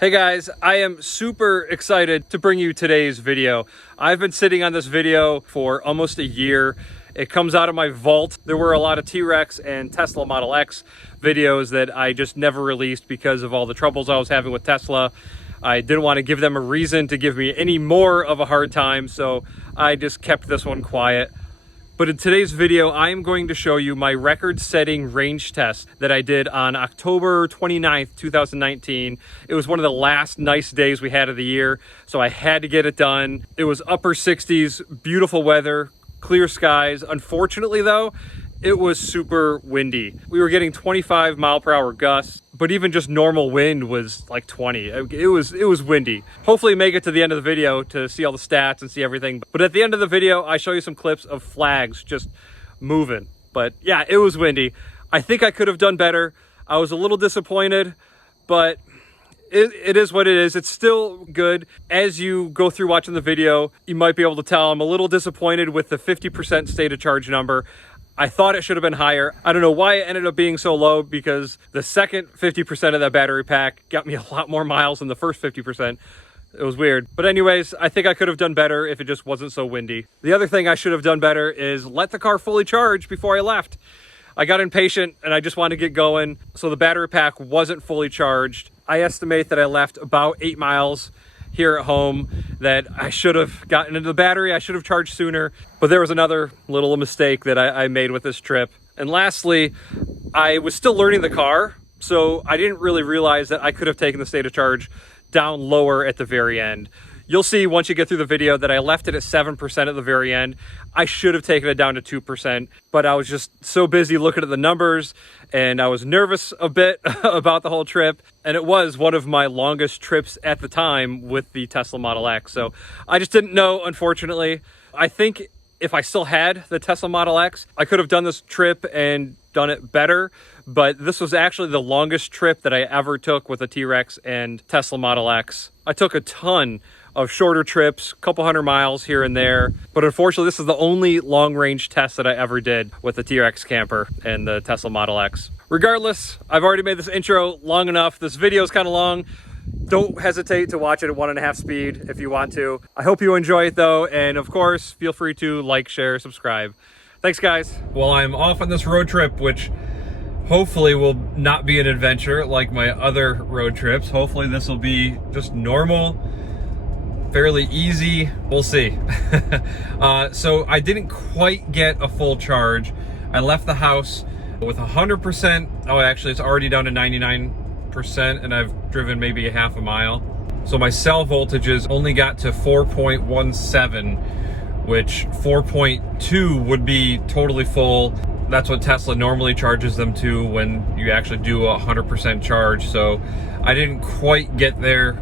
Hey guys, I am super excited to bring you today's video. I've been sitting on this video for almost a year. It comes out of my vault. There were a lot of T-Rex and Tesla Model X videos that I just never released because of all the troubles I was having with Tesla. I didn't want to give them a reason to give me any more of a hard time, so I just kept this one quiet. But in today's video, I am going to show you my record-setting range test that I did on October 29th, 2019. It was one of the last nice days we had of the year, so I had to get it done. It was upper 60s, beautiful weather, clear skies. Unfortunately though, it was super windy. We were getting 25 mile per hour gusts, but even just normal wind was like 20. It was windy. Hopefully make it to the end of the video to see all the stats and see everything. But at the end of the video, I show you some clips of flags just moving. But yeah, it was windy. I think I could have done better. I was a little disappointed, but it is what it is. It's still good. As you go through watching the video, you might be able to tell I'm a little disappointed with the 50% state of charge number. I thought it should have been higher. I don't know why it ended up being so low, because the second 50% of that battery pack got me a lot more miles than the first 50%. It was weird. But anyways, I think I could have done better if it just wasn't so windy. The other thing I should have done better is let the car fully charge before I left. I got impatient and I just wanted to get going, so the battery pack wasn't fully charged. I estimate that I left about 8 miles here at home that I should have gotten into the battery. I should have charged sooner, but there was another little mistake that I made with this trip. And lastly, I was still learning the car, so I didn't really realize that I could have taken the state of charge down lower at the very end. You'll see once you get through the video that I left it at 7% at the very end. I should have taken it down to 2%, but I was just so busy looking at the numbers and I was nervous a bit about the whole trip. And it was one of my longest trips at the time with the Tesla Model X. So I just didn't know, unfortunately. I think if I still had the Tesla Model X, I could have done this trip and done it better. But this was actually the longest trip that I ever took with a T-Rex and Tesla Model X. I took a ton of shorter trips, a couple hundred miles here and there. But unfortunately, this is the only long-range test that I ever did with the T-Rex camper and the Tesla Model X. Regardless, I've already made this intro long enough. This video is kind of long. Don't hesitate to watch it at 1.5 speed if you want to. I hope you enjoy it though. And of course, feel free to like, share, subscribe. Thanks guys. Well, I'm off on this road trip, which hopefully will not be an adventure like my other road trips. Hopefully this will be just normal, fairly easy. We'll see. So I didn't quite get a full charge. I left the house with 100%. Oh, actually it's already down to 99% and I've driven maybe a half a mile. So my cell voltages only got to 4.17, which 4.2 would be totally full. That's what Tesla normally charges them to when you actually do a 100% charge. So I didn't quite get there,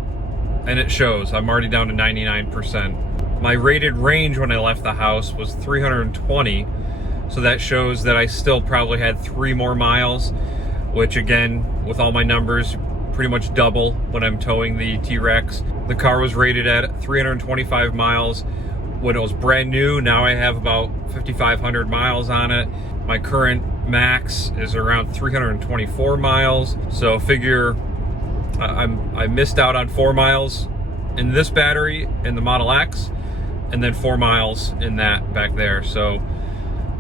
and it shows. I'm already down to 99%. My rated range when I left the house was 320, so that shows that I still probably had 3 more miles, which again, with all my numbers, pretty much double when I'm towing the T-Rex. The car was rated at 325 miles when it was brand new. Now I have about 5,500 miles on it. My current max is around 324 miles, so figure I missed out on 4 miles in this battery in the Model X, and then 4 miles in that back there. So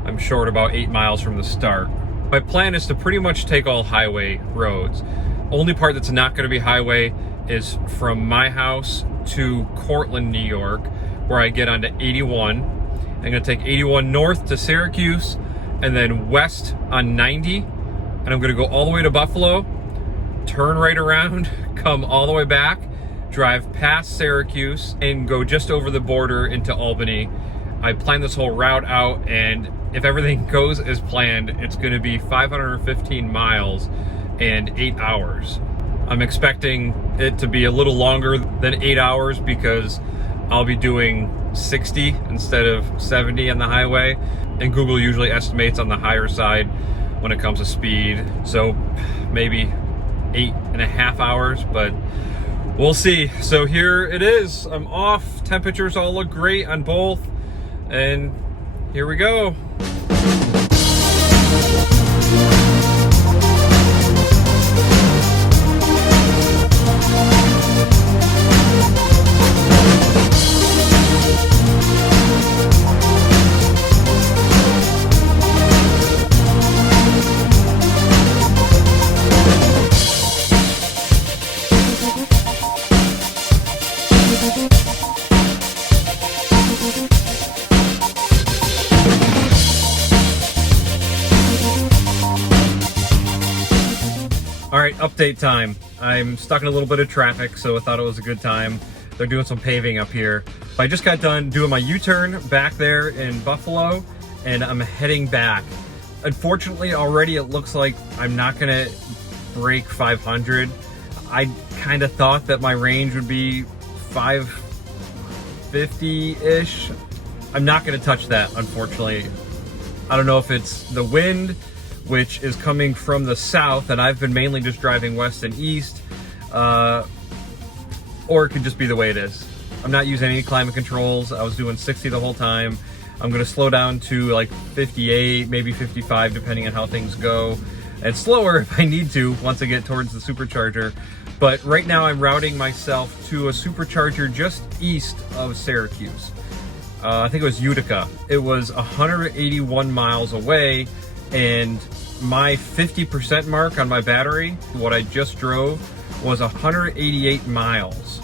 I'm short about 8 miles from the start. My plan is to pretty much take all highway roads. Only part that's not going to be highway is from my house to Cortland, New York, where I get onto 81. I'm going to take 81 north to Syracuse, and then west on 90, and I'm going to go all the way to Buffalo, turn right around, come all the way back, drive past Syracuse, and go just over the border into Albany. I planned this whole route out, and if everything goes as planned, it's going to be 515 miles and 8 hours. I'm expecting it to be a little longer than 8 hours because I'll be doing 60 instead of 70 on the highway, and Google usually estimates on the higher side when it comes to speed, so maybe 8.5 hours, but we'll see. So here it is. I'm off. Temperatures all look great on both, and here we go. update time. I'm stuck in a little bit of traffic, so I thought it was a good time. They're doing some paving up here. I just got done doing my U-turn back there in Buffalo, and I'm heading back. Unfortunately, already it looks like I'm not gonna break 500. I kind of thought that my range would be 550-ish. I'm not gonna touch that, unfortunately. I don't know if it's the wind, which is coming from the south, and I've been mainly just driving west and east, or it could just be the way it is. I'm not using any climate controls. I was doing 60 the whole time. I'm gonna slow down to like 58, maybe 55, depending on how things go, and slower if I need to once I get towards the supercharger. But right now I'm routing myself to a supercharger just east of Syracuse. I think it was Utica. It was 181 miles away, and my 50% mark on my battery, what I just drove, was 188 miles.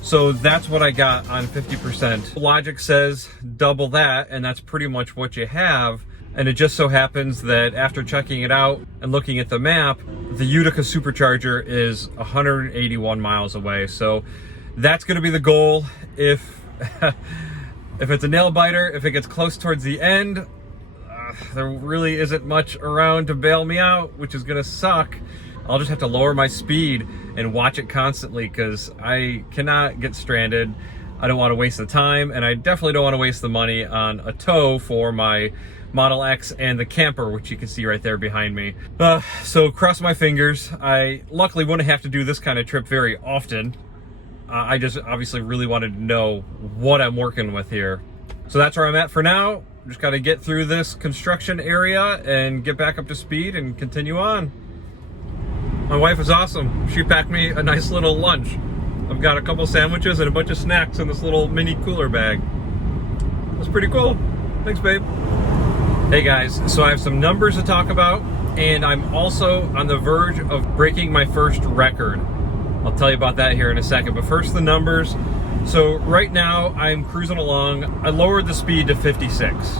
So that's what I got on 50%. Logic says double that, and that's pretty much what you have. And it just so happens that after checking it out and looking at the map, the Utica Supercharger is 181 miles away. So that's gonna be the goal. If it's a nail biter, if it gets close towards the end, there really isn't much around to bail me out, which is gonna suck. I'll just have to lower my speed and watch it constantly, because I cannot get stranded. I don't want to waste the time, and I definitely don't want to waste the money on a tow for my Model X and the camper, which you can see right there behind me. So cross my fingers. I luckily wouldn't have to do this kind of trip very often. I just obviously really wanted to know what I'm working with here. So that's where I'm at for now. Just got to get through this construction area and get back up to speed and continue on. My wife is awesome. She packed me a nice little lunch. I've got a couple sandwiches and a bunch of snacks in this little mini cooler bag. That's pretty cool. Thanks, babe. Hey guys, so I have some numbers to talk about, and I'm also on the verge of breaking my first record. I'll tell you about that here in a second, but first the numbers. So right now I'm cruising along. I lowered the speed to 56.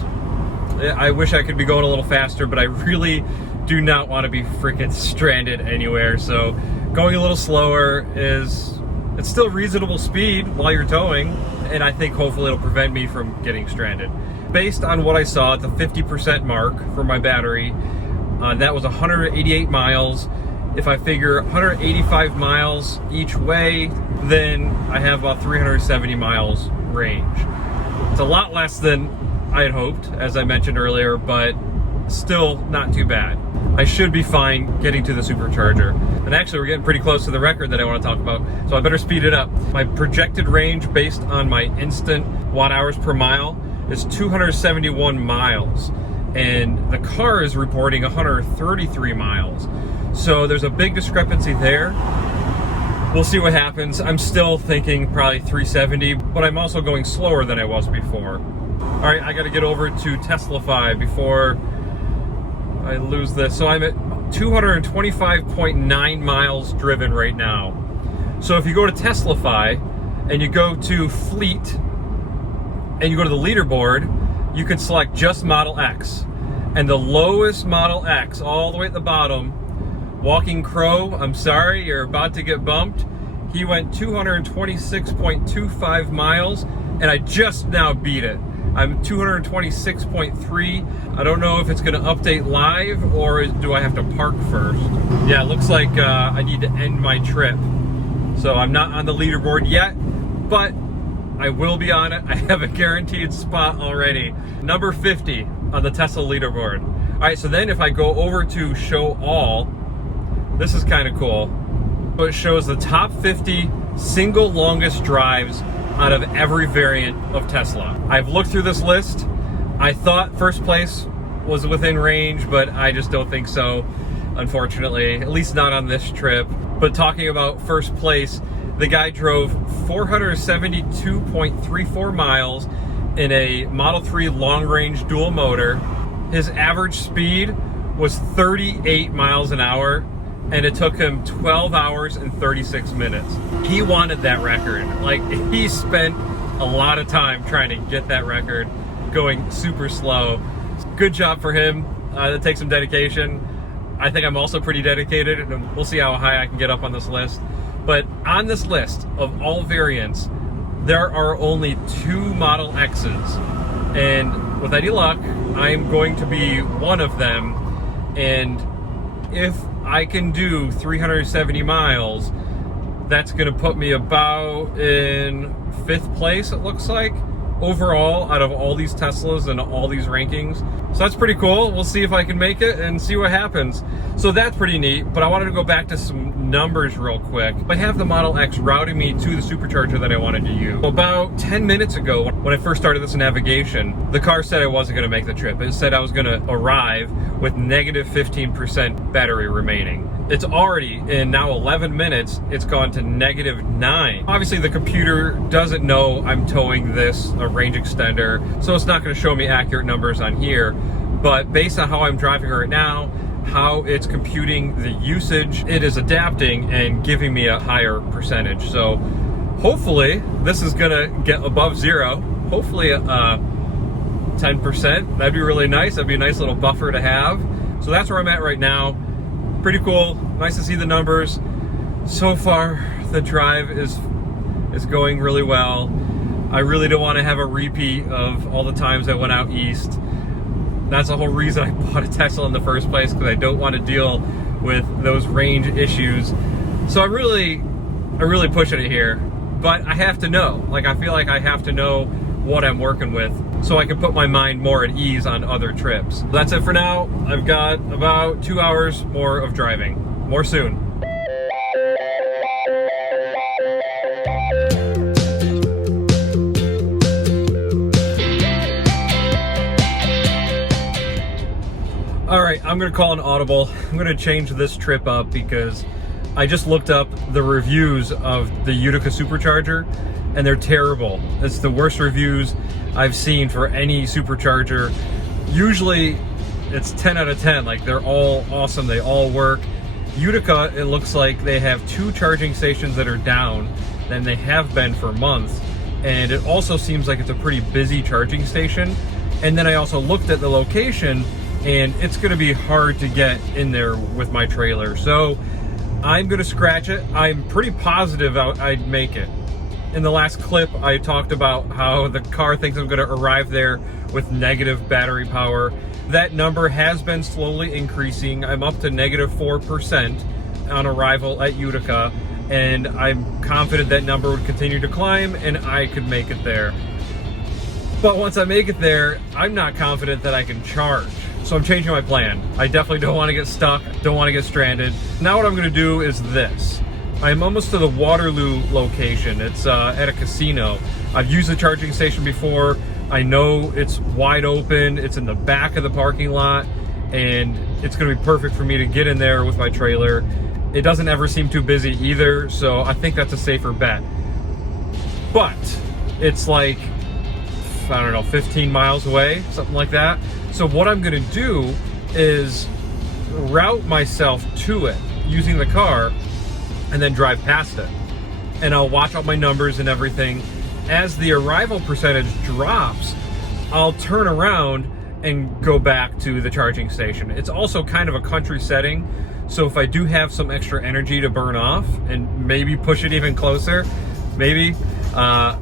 I wish I could be going a little faster, but I really do not want to be freaking stranded anywhere. So going a little slower it's still reasonable speed while you're towing, and I think hopefully it'll prevent me from getting stranded. Based on what I saw at the 50% mark for my battery, that was 188 miles. If I figure 185 miles each way, then I have about 370 miles range. It's a lot less than I had hoped, as I mentioned earlier, but still not too bad. I should be fine getting to the supercharger. And actually we're getting pretty close to the record that I want to talk about, so I better speed it up. My projected range based on my instant watt hours per mile is 271 miles. And the car is reporting 133 miles. So there's a big discrepancy there. We'll see what happens. I'm still thinking probably 370, but I'm also going slower than I was before. All right, I gotta get over to Teslafy before I lose this. So I'm at 225.9 miles driven right now. So if you go to Teslafy and you go to Fleet and you go to the leaderboard, you can select just Model X. And the lowest Model X, all the way at the bottom, Walking Crow, I'm sorry, you're about to get bumped. He went 226.25 miles, and I just now beat it. I'm 226.3. I don't know if it's gonna update live or do I have to park first. Yeah, it looks like I need to end my trip. So I'm not on the leaderboard yet, but I will be on it. I have a guaranteed spot already. Number 50 on the Tesla leaderboard. All right, so then if I go over to show all, this is kind of cool. So it shows the top 50 single longest drives out of every variant of Tesla. I've looked through this list. I thought first place was within range, but I just don't think so, unfortunately, at least not on this trip. But talking about first place, the guy drove 472.34 miles in a Model 3 long-range dual motor. His average speed was 38 miles an hour, and it took him 12 hours and 36 minutes. He wanted that record. Like, he spent a lot of time trying to get that record, going super slow. Good job for him. That takes some dedication. I think I'm also pretty dedicated, and we'll see how high I can get up on this list. But on this list of all variants, there are only 2 Model X's. And with any luck, I'm going to be one of them. And if I can do 370 miles, that's going to put me about in 5th place, it looks like, overall out of all these Teslas and all these rankings. So that's pretty cool. We'll see if I can make it and see what happens. So that's pretty neat, but I wanted to go back to some numbers real quick. I have the Model X routing me to the supercharger that I wanted to use. About 10 minutes ago, when I first started this navigation, the car said I wasn't going to make the trip. It said I was going to arrive with negative 15% battery remaining. It's already, in now 11 minutes, it's gone to negative 9. Obviously, the computer doesn't know I'm towing this, a range extender, so it's not going to show me accurate numbers on here. But based on how I'm driving right now, how it's computing the usage, it is adapting and giving me a higher percentage. So hopefully, this is going to get above 0. Hopefully, 10%. That'd be really nice. That'd be a nice little buffer to have. So that's where I'm at right now. Pretty cool. Nice to see the numbers. So far, the drive is going really well. I really don't want to have a repeat of all the times I went out east. That's the whole reason I bought a Tesla in the first place, because I don't want to deal with those range issues. So I'm really pushing it here. But I have to know. Like, I feel like I have to know what I'm working with, so I can put my mind more at ease on other trips. That's it for now. I've got about 2 hours more of driving. More soon. All right, I'm gonna call an audible. I'm gonna change this trip up because I just looked up the reviews of the Utica Supercharger, and they're terrible. It's the worst reviews I've seen for any supercharger. Usually it's 10 out of 10, like they're all awesome, they all work. Utica, it looks like they have 2 charging stations that are down, and they have been for months. And it also seems like it's a pretty busy charging station. And then I also looked at the location, and it's gonna be hard to get in there with my trailer. So I'm gonna scratch it. I'm pretty positive I'd make it. In the last clip, I talked about how the car thinks I'm gonna arrive there with negative battery power. That number has been slowly increasing. I'm up to negative 4% on arrival at Utica, and I'm confident that number would continue to climb and I could make it there. But once I make it there, I'm not confident that I can charge. So I'm changing my plan. I definitely don't want to get stuck, don't want to get stranded. Now what I'm gonna do is this. I'm almost to the Waterloo location. It's at a casino. I've used the charging station before. I know it's wide open. It's in the back of the parking lot, and it's gonna be perfect for me to get in there with my trailer. It doesn't ever seem too busy either, so I think that's a safer bet. But it's like, I don't know, 15 miles away, something like that. So what I'm gonna do is route myself to it using the car and then drive past it. And I'll watch out my numbers and everything. As the arrival percentage drops, I'll turn around and go back to the charging station. It's also kind of a country setting, so if I do have some extra energy to burn off and maybe push it even closer, maybe, I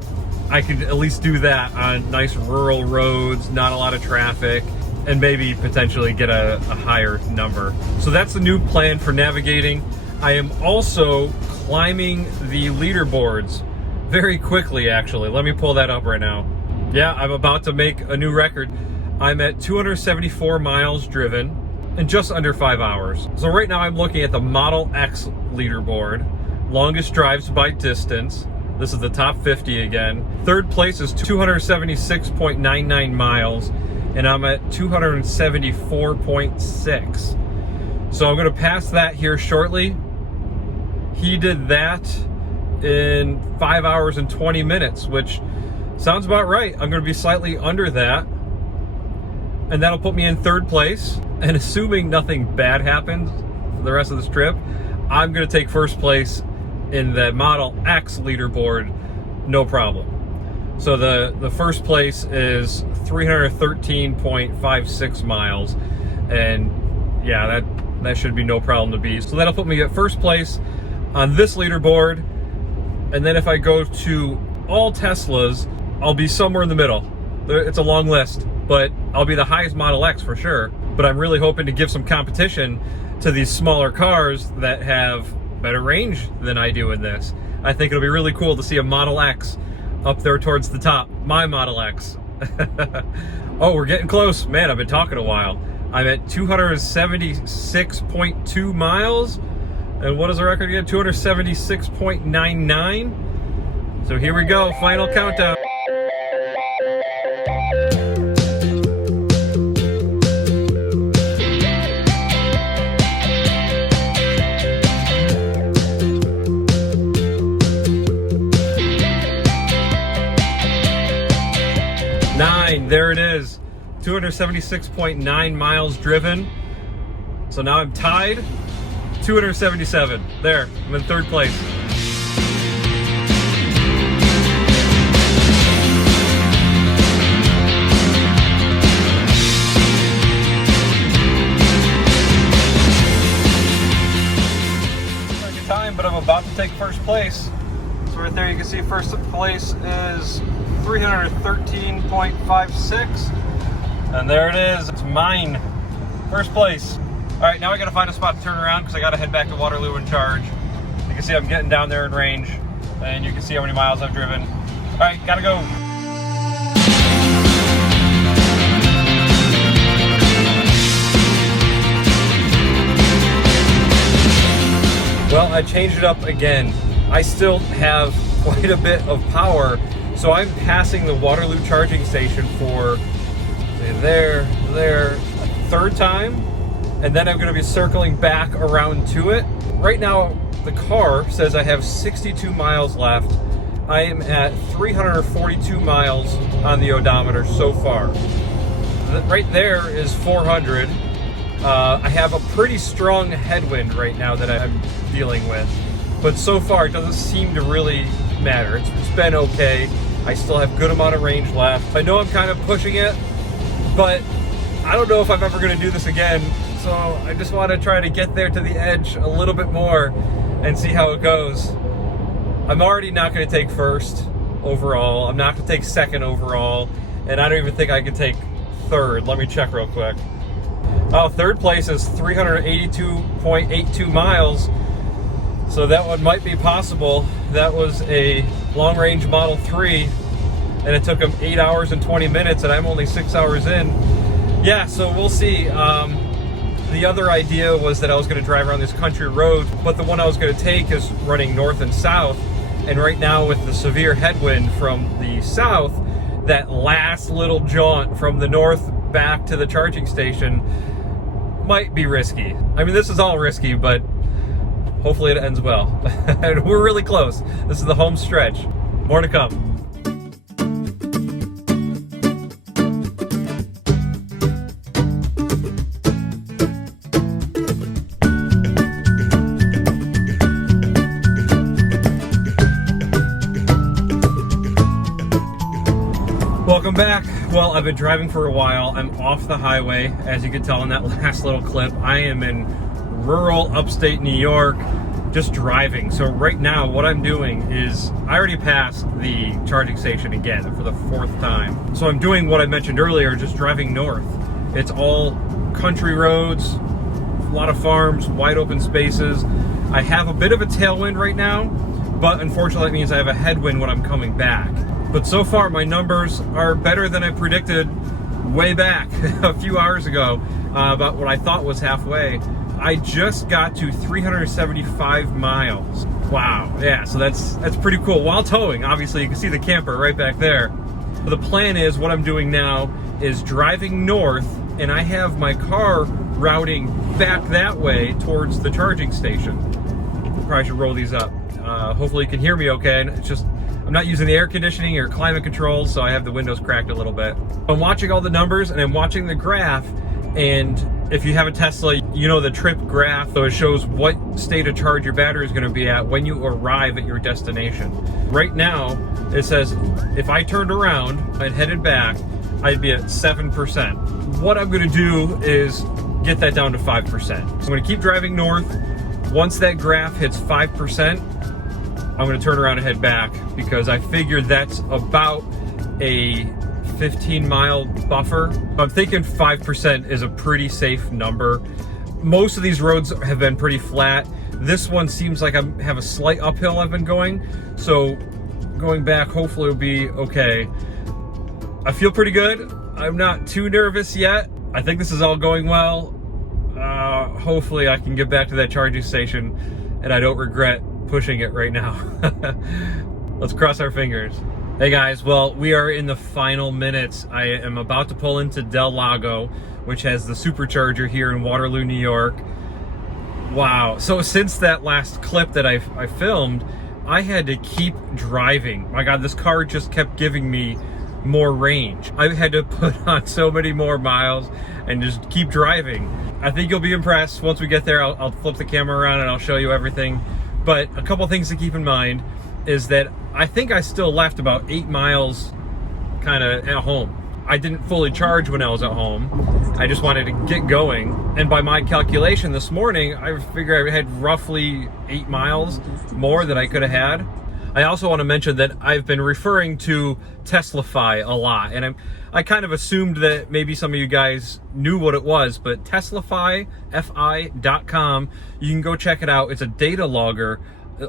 could at least do that on nice rural roads, not a lot of traffic, and maybe potentially get a higher number. So that's the new plan for navigating. I am also climbing the leaderboards very quickly, actually. Let me pull that up right now. Yeah, I'm about to make a new record. I'm at 274 miles driven in just under 5 hours. So right now I'm looking at the Model X leaderboard, longest drives by distance. This is the top 50 again. Third place is 276.99 miles, and I'm at 274.6. So I'm gonna pass that here shortly. He did that in 5 hours and 20 minutes, which sounds about right. I'm gonna be slightly under that, and that'll put me in third place. And assuming nothing bad happens for the rest of this trip, I'm gonna take first place in the Model X leaderboard, no problem. So the first place is 313.56 miles, and yeah, That should be no problem to beat. So that'll put me at first place on this leaderboard. And then if I go to all Teslas, I'll be somewhere in the middle. It's a long list, but I'll be the highest Model X for sure. But I'm really hoping to give some competition to these smaller cars that have better range than I do in this. I think it'll be really cool to see a Model X up there towards the top, my Model X. Oh, we're getting close. Man, I've been talking a while. I'm at 276.2 miles. And what is the record again? 276.99. So here we go, final countdown. There it is, 276.9 miles driven. So now I'm tied, 277. There, I'm in third place. Second time, but I'm about to take first place. So right there you can see first place is 313.56, and there it is. It's mine, first place. All right, now I gotta find a spot to turn around because I gotta head back to Waterloo and charge. You can see I'm getting down there in range, and you can see how many miles I've driven. All right, gotta go. Well, I changed it up again. I still have quite a bit of power. So I'm passing the Waterloo charging station for there, third time, and then I'm going to be circling back around to it. Right now, the car says I have 62 miles left. I am at 342 miles on the odometer so far. Right there is 400. I have a pretty strong headwind right now that I'm dealing with, but so far it doesn't seem to really matter. It's been okay. I still have good amount of range left. I know I'm kind of pushing it, but I don't know if I'm ever going to do this again. So I just want to try to get there to the edge a little bit more and see how it goes. I'm already not going to take first overall. I'm not going to take second overall. And I don't even think I can take third. Let me check real quick. Oh, third place is 382.82 miles. So that one might be possible. That was a long-range Model 3, and it took them 8 hours and 20 minutes, and I'm only 6 hours in. Yeah, so we'll see. The other idea was that I was going to drive around this country road, but the one I was going to take is running north and south, and right now with the severe headwind from the south, that last little jaunt from the north back to the charging station might be risky. I mean, this is all risky, but hopefully it ends well. We're really close. This is the home stretch. More to come. Welcome back. Well, I've been driving for a while. I'm off the highway, as you can tell in that last little clip. I am in rural upstate New York, just driving. So right now what I'm doing is I already passed the charging station again for the 4th time. So I'm doing what I mentioned earlier, just driving north. It's all country roads, a lot of farms, wide open spaces. I have a bit of a tailwind right now, but unfortunately that means I have a headwind when I'm coming back. But so far my numbers are better than I predicted way back a few hours ago, about what I thought was halfway. I just got to 375 miles. Wow, yeah, so that's pretty cool. While towing, obviously, you can see the camper right back there. But the plan is, what I'm doing now is driving north, and I have my car routing back that way towards the charging station. Probably should roll these up. Hopefully you can hear me okay. It's just, I'm not using the air conditioning or climate control, so I have the windows cracked a little bit. I'm watching all the numbers, and I'm watching the graph, and if you have a Tesla, you know the trip graph, so it shows what state of charge your battery is going to be at when you arrive at your destination. Right now, it says if I turned around and headed back, I'd be at 7%. What I'm going to do is get that down to 5%. So I'm gonna keep driving north. Once that graph hits 5%, I'm gonna turn around and head back because I figure that's about a 15-mile buffer. I'm thinking 5% is a pretty safe number. Most of these roads have been pretty flat. This one seems like I have a slight uphill I've been going, so going back hopefully will be okay. I feel pretty good. I'm not too nervous yet. I think this is all going well. Hopefully I can get back to that charging station and I don't regret pushing it right now. Let's cross our fingers. Hey guys, well, we are in the final minutes. I am about to pull into Del Lago, which has the Supercharger here in Waterloo, New York. Wow. So since that last clip that I filmed, I had to keep driving. My God, this car just kept giving me more range. I had to put on so many more miles and just keep driving. I think you'll be impressed. Once we get there, I'll flip the camera around and I'll show you everything. But a couple things to keep in mind is that I think I still left about 8 miles kind of at home. I didn't fully charge when I was at home. I just wanted to get going. And by my calculation this morning, I figure I had roughly 8 miles more than I could have had. I also want to mention that I've been referring to Teslafy a lot, and I kind of assumed that maybe some of you guys knew what it was, but Teslafy.com, you can go check it out. It's a data logger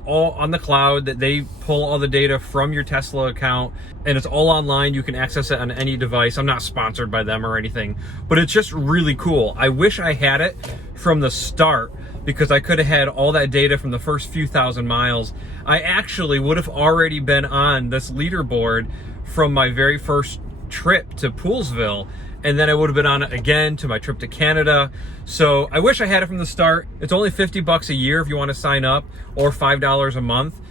all on the cloud that they pull all the data from your Tesla account, and it's all online. You can access it on any device. I'm not sponsored by them or anything, but it's just really cool. I wish I had it from the start because I could have had all that data from the first few thousand miles. I actually would have already been on this leaderboard from my very first trip to Poolsville, and then I would have been on it again to my trip to Canada. So I wish I had it from the start. It's only $50 a year if you want to sign up, or $5 a month.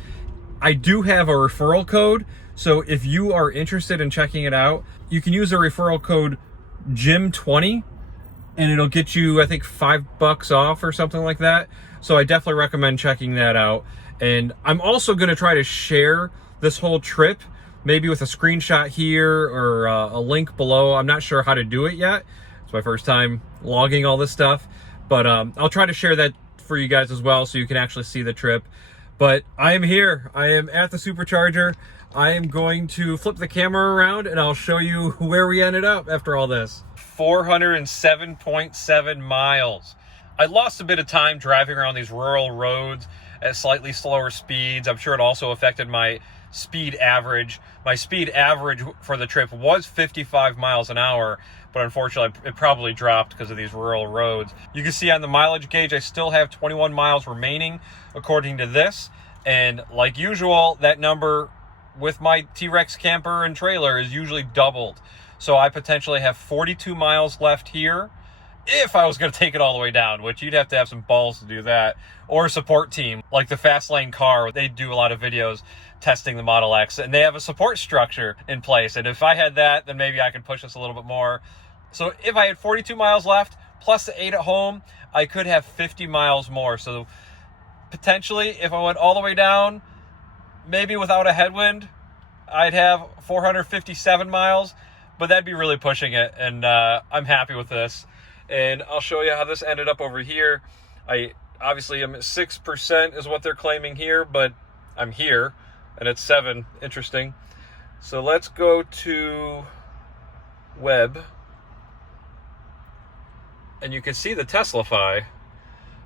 I do have a referral code, so if you are interested in checking it out, you can use the referral code JIM20, and it'll get you, I think, $5 off or something like that. So I definitely recommend checking that out. And I'm also gonna try to share this whole trip, maybe with a screenshot here or a link below. I'm not sure how to do it yet. It's my first time logging all this stuff, but I'll try to share that for you guys as well so you can actually see the trip. But I am here. I am at the Supercharger. I am going to flip the camera around and I'll show you where we ended up after all this. 407.7 miles. I lost a bit of time driving around these rural roads at slightly slower speeds. I'm sure it also affected my speed average. My speed average for the trip was 55 miles an hour, but unfortunately it probably dropped because of these rural roads. You can see on the mileage gauge I still have 21 miles remaining according to this, and like usual, that number with my T-Rex camper and trailer is usually doubled. So I potentially have 42 miles left here if I was going to take it all the way down, which you'd have to have some balls to do that, or a support team like the Fast Lane Car. They do a lot of videos testing the Model X, and they have a support structure in place. And if I had that, then maybe I could push this a little bit more. So if I had 42 miles left, plus the 8 at home, I could have 50 miles more. So potentially, if I went all the way down, maybe without a headwind, I'd have 457 miles, but that'd be really pushing it, and I'm happy with this. And I'll show you how this ended up over here. I obviously am at 6% is what they're claiming here, but I'm here, and it's 7. Interesting. So let's go to web, and you can see the Teslafy.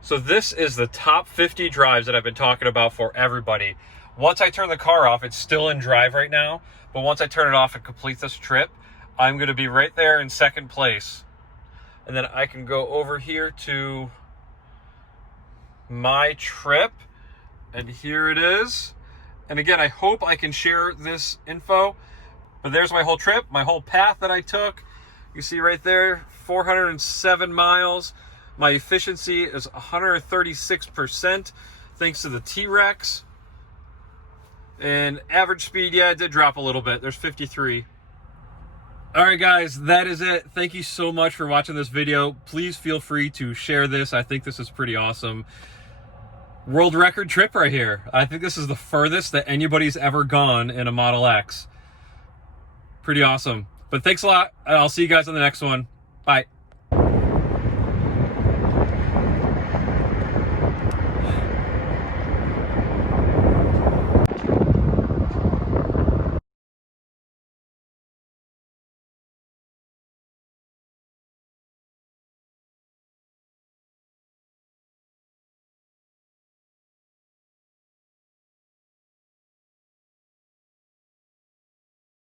So this is the top 50 drives that I've been talking about for everybody. Once I turn the car off, it's still in drive right now, but once I turn it off and complete this trip, I'm going to be right there in second place. And then I can go over here to my trip, and here it is. And again, I hope I can share this info, but there's my whole trip, my whole path that I took. You see right there, 407 miles. My efficiency is 136% thanks to the T-Rex. And average speed, yeah, it did drop a little bit. There's 53. All right, guys, that is it. Thank you so much for watching this video. Please feel free to share this. I think this is pretty awesome. World record trip right here. I think this is the furthest that anybody's ever gone in a Model X. Pretty awesome. But thanks a lot, and I'll see you guys on the next one. Bye.